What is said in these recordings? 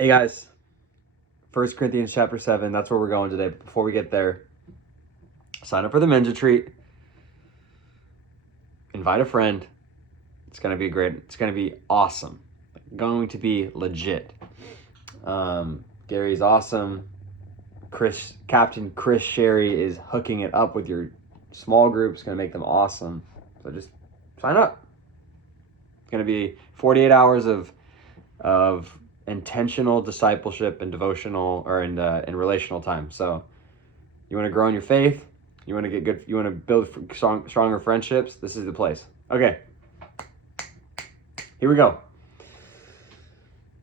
Hey guys, 1 Corinthians chapter 7, that's where we're going today. But before we get there, sign up for the men's retreat. Invite a friend. It's going to be awesome. Going to be legit. Gary's awesome. Captain Chris Sherry is hooking it up with your small group. It's going to make them awesome. So just sign up. It's going to be 48 hours of intentional discipleship and devotional and relational time. So you want to grow in your faith, you want to build stronger friendships, this is the place. Okay, here we go.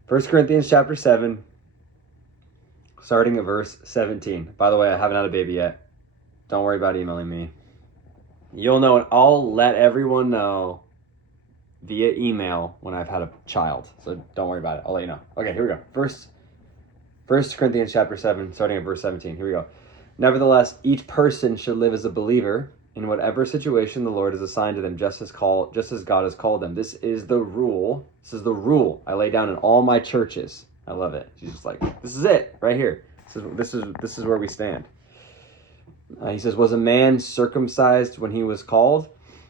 1 Corinthians chapter 7, starting at verse 17. By the way, I haven't had a baby yet. Don't worry about emailing me. You'll know it. I'll let everyone know via email when I've had a child. So don't worry about it. I'll let you know. Okay, here we go. First Corinthians chapter 7, starting at verse 17. Here we go. Nevertheless, each person should live as a believer in whatever situation the Lord has assigned to them, just as God has called them. This is the rule. This is the rule I lay down in all my churches. I love it. She's just like, this is it right here. This is where we stand. He says, was a man circumcised when he was called?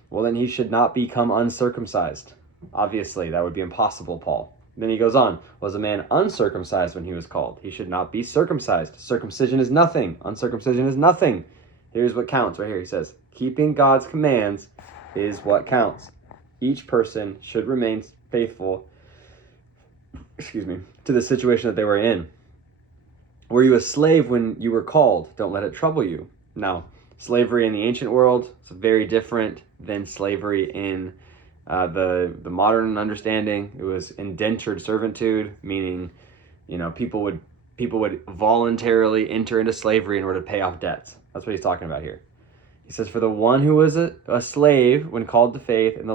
Well, then he should not become uncircumcised. Obviously, that would be impossible, Paul. Then he goes on, was a man uncircumcised when he was called? He should not be circumcised. Circumcision is nothing. Uncircumcision is nothing. Here's what counts right here. He says, keeping God's commands is what counts. Each person should remain faithful, to the situation that they were in. Were you a slave when you were called? Don't let it trouble you. Now, slavery in the ancient world is very different than slavery in the modern understanding. It was indentured servitude, meaning, people would voluntarily enter into slavery in order to pay off debts. That's what he's talking about here. He says, for the one who was a slave when called to faith in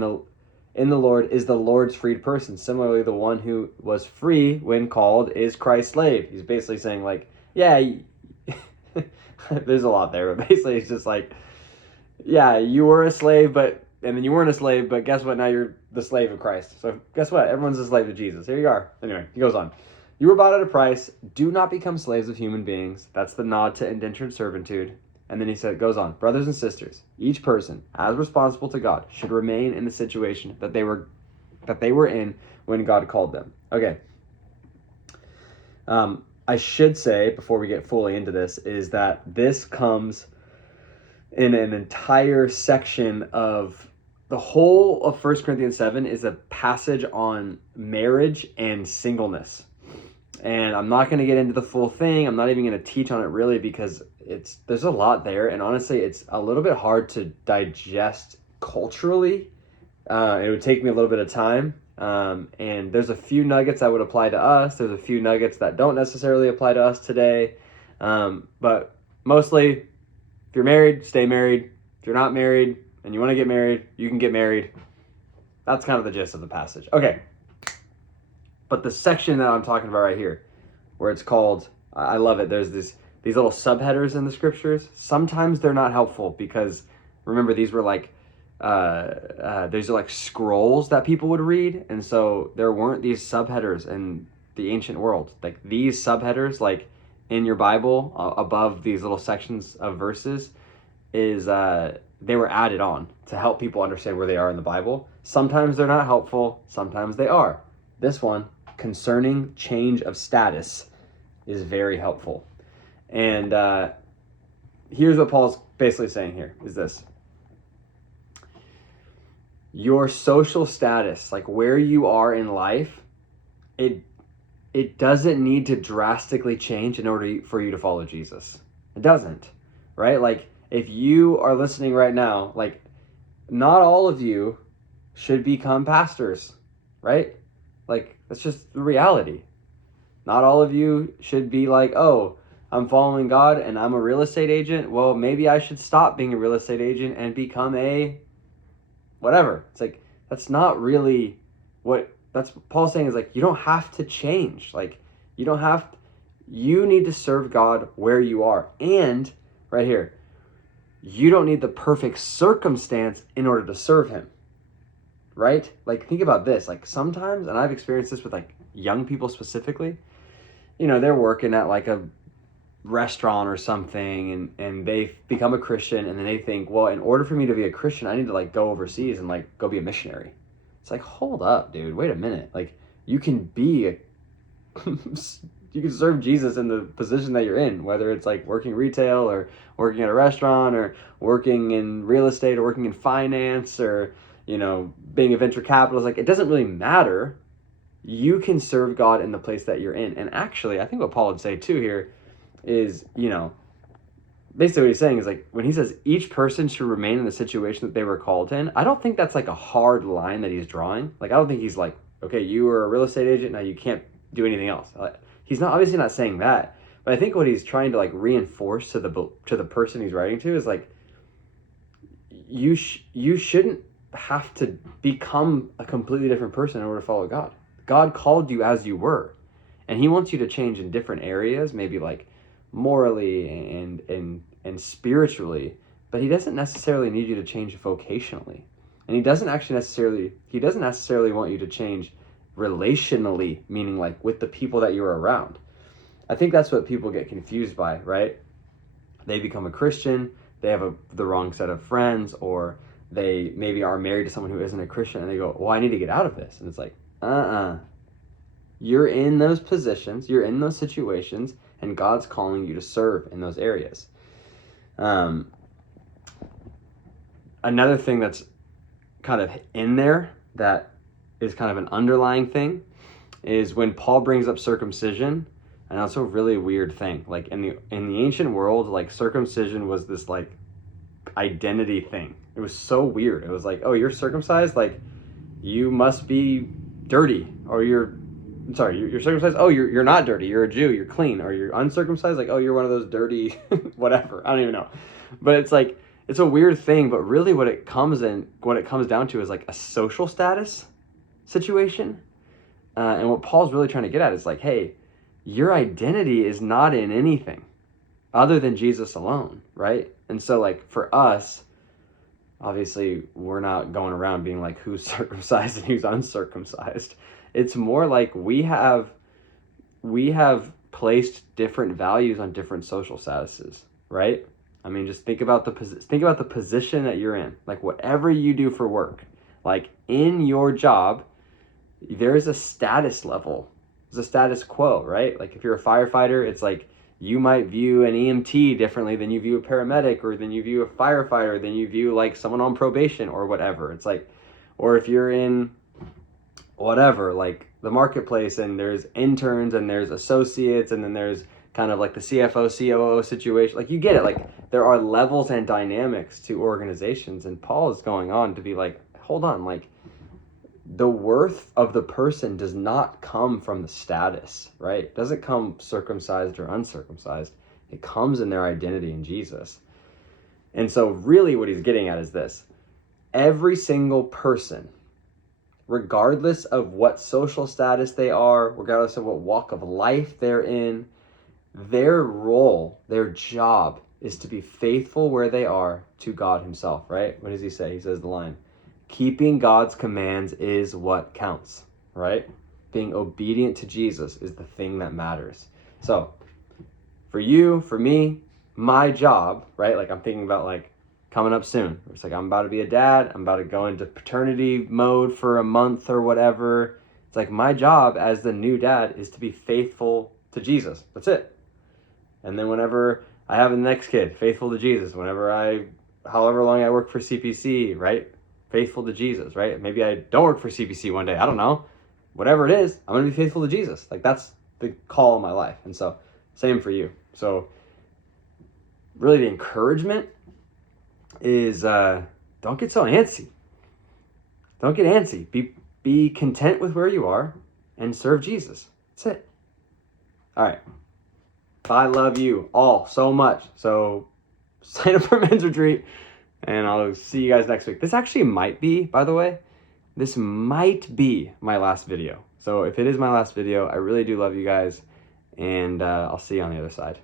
the Lord is the Lord's freed person. Similarly, the one who was free when called is Christ's slave. He's basically saying, like, yeah, there's a lot there, but basically it's just like, yeah, you were a slave, and then you weren't a slave, but guess what? Now you're the slave of Christ. So guess what? Everyone's a slave to Jesus. Here you are. Anyway, he goes on. You were bought at a price. Do not become slaves of human beings. That's the nod to indentured servitude. And then goes on. Brothers and sisters, each person, as responsible to God, should remain in the situation that they were in when God called them. Okay. I should say, before we get fully into this, is that this comes in an entire section of the whole of 1 Corinthians 7 is a passage on marriage and singleness. And I'm not going to get into the full thing. I'm not even going to teach on it really because there's a lot there. And honestly, it's a little bit hard to digest culturally. It would take me a little bit of time. And there's a few nuggets that would apply to us. There's a few nuggets that don't necessarily apply to us today. But mostly, if you're married, stay married. If you're not married and you want to get married, you can get married. That's kind of the gist of the passage. Okay. But the section that I'm talking about right here, where it's called, I love it. There's these little subheaders in the scriptures. Sometimes they're not helpful because, remember, these were like, these are like scrolls that people would read. And so there weren't these subheaders in the ancient world. Like these subheaders, like in your Bible, above these little sections of verses, they were added on to help people understand where they are in the Bible. Sometimes they're not helpful. Sometimes they are. This one, concerning change of status, is very helpful. And here's what Paul's basically saying here, is this. Your social status, like where you are in life, it doesn't need to drastically change in order for you to follow Jesus. It doesn't, right? Like if you are listening right now, like not all of you should become pastors, right? Like, that's just the reality. Not all of you should be like, oh, I'm following God and I'm a real estate agent. Well, maybe I should stop being a real estate agent and become a whatever. It's like, that's not really that's what Paul's saying is like, you don't have to change. Like, you need to serve God where you are. And right here, you don't need the perfect circumstance in order to serve him. right? Like, think about this. Like, sometimes, and I've experienced this with like young people specifically, you know, they're working at like a restaurant or something, and they become a Christian, and then they think, well, in order for me to be a Christian, I need to like go overseas and like go be a missionary. It's like, hold up, dude, wait a minute. Like, you can be a you can serve Jesus in the position that you're in, whether it's like working retail or working at a restaurant or working in real estate or working in finance or, you know, being a venture capitalist. Like, it doesn't really matter. You can serve God in the place that you're in. And actually, I think what Paul would say too here is, you know, basically what he's saying is like, when he says each person should remain in the situation that they were called in, I don't think that's like a hard line that he's drawing. Like, I don't think he's like, okay, you were a real estate agent, now you can't do anything else. He's not obviously not saying that, but I think what he's trying to like reinforce to the person he's writing to is like, you shouldn't have to become a completely different person in order to follow God. God called you as you were, and he wants you to change in different areas, maybe like morally and spiritually, but he doesn't necessarily need you to change vocationally, and he doesn't necessarily want you to change relationally, meaning like with the people that you're around. I think that's what people get confused by, right? They become a Christian, they have the wrong set of friends, or they maybe are married to someone who isn't a Christian, and they go, well, I need to get out of this. And it's like, you're in those positions, you're in those situations, and God's calling you to serve in those areas. Another thing that's kind of in there that is kind of an underlying thing is when Paul brings up circumcision, and that's a really weird thing. Like, in the ancient world, like, circumcision was this like identity thing. It was so weird. It was like, oh, you're circumcised, like you must be dirty, or you're circumcised, oh, you're not dirty, you're a Jew, you're clean. Or you're uncircumcised, like, oh, you're one of those dirty whatever, I don't even know. But it's like, it's a weird thing, but really what it comes down to is like a social status situation. And what Paul's really trying to get at is like, hey, your identity is not in anything other than Jesus alone, right? And so like for us, obviously we're not going around being like who's circumcised and who's uncircumcised. It's more like we have placed different values on different social statuses, right? I mean, just think about the position that you're in. Like, whatever you do for work, like in your job, there is a status level. There's a status quo, right? Like, if you're a firefighter, it's like you might view an EMT differently than you view a paramedic, or than you view a firefighter, than you view like someone on probation or whatever. It's like, or if you're in whatever, like the marketplace, and there's interns and there's associates, and then there's kind of like the CFO, COO situation. Like, you get it. Like, there are levels and dynamics to organizations, and Paul is going on to be like, hold on, like, the worth of the person does not come from the status, right? It doesn't come circumcised or uncircumcised. It comes in their identity in Jesus. And so really what he's getting at is this: every single person, regardless of what social status they are, regardless of what walk of life they're in, their role, their job is to be faithful where they are to God himself, right? What does he say? He says the line, keeping God's commands is what counts, right? Being obedient to Jesus is the thing that matters. So for you, for me, my job, right? Like, I'm thinking about like coming up soon. It's like, I'm about to be a dad. I'm about to go into paternity mode for a month or whatever. It's like, my job as the new dad is to be faithful to Jesus. That's it. And then whenever I have the next kid, faithful to Jesus. However long I work for CPC, right? Faithful to Jesus, right? Maybe I don't work for CPC one day. I don't know. Whatever it is, I'm going to be faithful to Jesus. Like, that's the call of my life. And so, same for you. So, really the encouragement is don't get so antsy. Don't get antsy. Be content with where you are and serve Jesus. That's it. All right. I love you all so much. So sign up for men's retreat, and I'll see you guys next week. This actually might be, by the way, this might be my last video. So if it is my last video, I really do love you guys, and I'll see you on the other side.